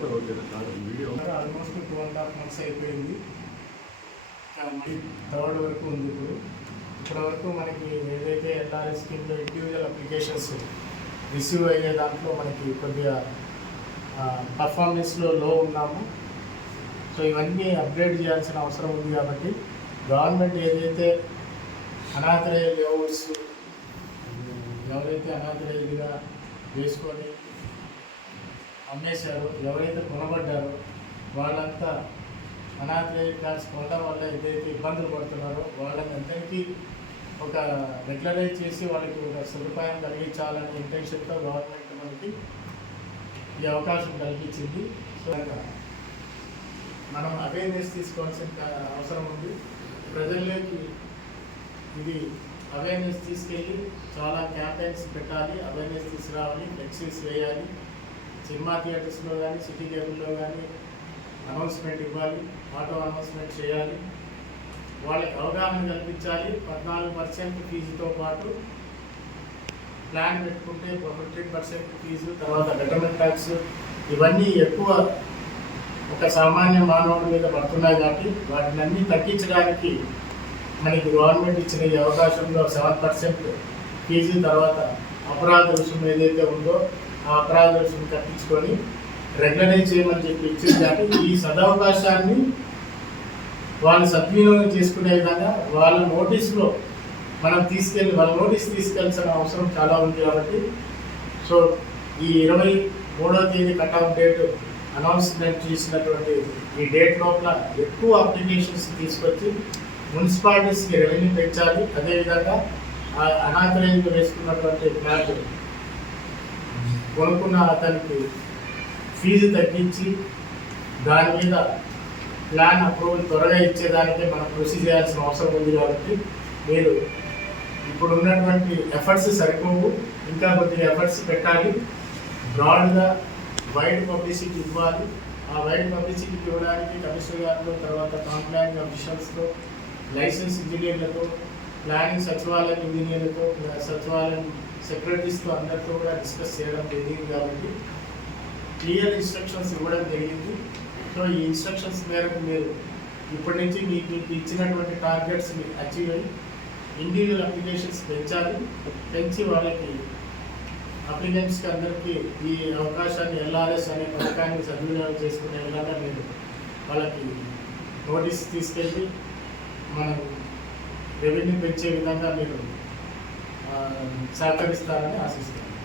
Video almost two and half months అయిపోయింది. Third వరకు ఉంది ఇప్పుడు. ఇప్పటి వరకు మనకి ఏదైతే ఎల్ఆర్ఎస్ కింద ఇండివిజువల్ అప్లికేషన్స్ రిసీవ్ అయ్యే దాంట్లో మనకి కొద్దిగా పర్ఫార్మెన్స్లో లో ఉన్నాము. సో ఇవన్నీ అప్గ్రేడ్ చేయాల్సిన అవసరం ఉంది కాబట్టి గవర్నమెంట్ ఏదైతే అనాథరయ లేఅవుట్స్ ఎవరైతే అనాథరయులుగా వేసుకొని అమ్మేశారు ఎవరైతే కొనబడ్డారో వాళ్ళంతా అనాథరయ ట్యాక్స్ కొనడం వల్ల ఏదైతే ఇబ్బందులు పడుతున్నారో వాళ్ళందరికీ ఒక రెగ్యులరైజ్ చేసి వాళ్ళకి ఒక సదుపాయం కలిగించాలనే ఇంటెన్షన్తో గవర్నమెంట్ మనకి ఈ అవకాశం కల్పించింది. సో మనం అవేర్నెస్ తీసుకోవాల్సిన అవసరం ఉంది. ప్రజల్లోకి ఇది అవేర్నెస్ తీసుకెళ్ళి చాలా క్యాంపెయిన్స్ పెట్టాలి అవేర్నెస్ తీసుకురావాలి ఫ్లెక్సీస్ వేయాలి. సినిమా థియేటర్స్లో కానీ సిటీ కేబుల్లో కానీ అనౌన్స్మెంట్ ఇవ్వాలి ఆటో అనౌన్స్మెంట్ చేయాలి. వాళ్ళకి అవగాహన కల్పించాలి. పద్నాలుగు పర్సెంట్ ఫీజుతో పాటు ప్లాన్ పెట్టుకుంటే ఫిఫ్టీన్ పర్సెంట్ ఫీజు తర్వాత బెటర్మెంట్ ట్యాక్స్ ఇవన్నీ ఎక్కువ ఒక సామాన్య మానవుడి మీద పడుతున్నాయి కాబట్టి వాటిని అన్నీ తగ్గించడానికి మనకి గవర్నమెంట్ ఇచ్చిన ఈ అవకాశంలో సెవెన్ పర్సెంట్ ఫీజు తర్వాత అపరాధ రుసుము ఏదైతే ఉందో ఆ అపరాధ కట్టించుకొని రెగ్యులరైజ్ చేయమని చెప్పి ఇచ్చింది. కాబట్టి ఈ సదవకాశాన్ని వాళ్ళు సద్వినియోగం చేసుకునే విధంగా వాళ్ళ నోటీసులో మనం తీసుకెళ్ళి వాళ్ళ నోటీస్ తీసుకెళ్ళాల్సిన అవసరం చాలా ఉంది కాబట్టి. సో ఈ ఇరవై మూడో తేదీ కట్ ఆఫ్ డేట్ అనౌన్స్మెంట్ చేసినటువంటి ఈ డేట్ లోపల ఎక్కువ అప్లికేషన్స్ తీసుకొచ్చి మున్సిపాలిటీస్కి రెవెన్యూ పెంచాలి. అదేవిధంగా ఆ వేసుకున్నటువంటి ప్లాట్ కొనుక్కున్న అతనికి ఫీజు తగ్గించి దాని మీద ప్లాన్ అప్రూవల్ త్వరగా ఇచ్చేదానికి మనం కృషి చేయాల్సిన అవసరం ఉంది కాబట్టి మీరు ఇప్పుడు ఉన్నటువంటి ఎఫర్ట్స్ సరిపోవు ఇంకా కొద్దిగా ఎఫర్ట్స్ పెట్టాలి. బ్రాడ్గా వైడ్ పబ్లిసిటీ ఇవ్వాలి. ఆ వైడ్ పబ్లిసిటీ ఇవ్వడానికి కమిషనర్ గారితో తర్వాత కాంప్లైంట్ అఫీషియల్స్తో లైసెన్స్ ఇంజనీర్లతో ప్లానింగ్ సచివాలయం ఇంజనీర్లతో సచివాలయం సెక్రటరీస్తో అందరితో కూడా డిస్కస్ చేయడం జరిగింది కాబట్టి క్లియర్ ఇన్స్ట్రక్షన్స్ ఇవ్వడం జరిగింది. సో ఈ ఇన్స్ట్రక్షన్స్ మేరకు మీరు ఇప్పటి నుంచి మీకు ఇచ్చినటువంటి టార్గెట్స్ని అచీవ్ అయ్యి ఇండివిజువల్ అప్లికేషన్స్ పెంచాలి. పెంచి వాళ్ళకి అప్లికెంట్స్కి అందరికీ ఈ అవకాశాన్ని ఎల్ఆర్ఎస్ అనే పథకాన్ని సద్వినియోగం చేసుకునే విధంగా మీరు వాళ్ళకి నోటీస్ తీసుకెళ్ళి మనం రెవెన్యూ పెంచే విధంగా మీరు సహకరిస్తారని ఆశిస్తున్నాను.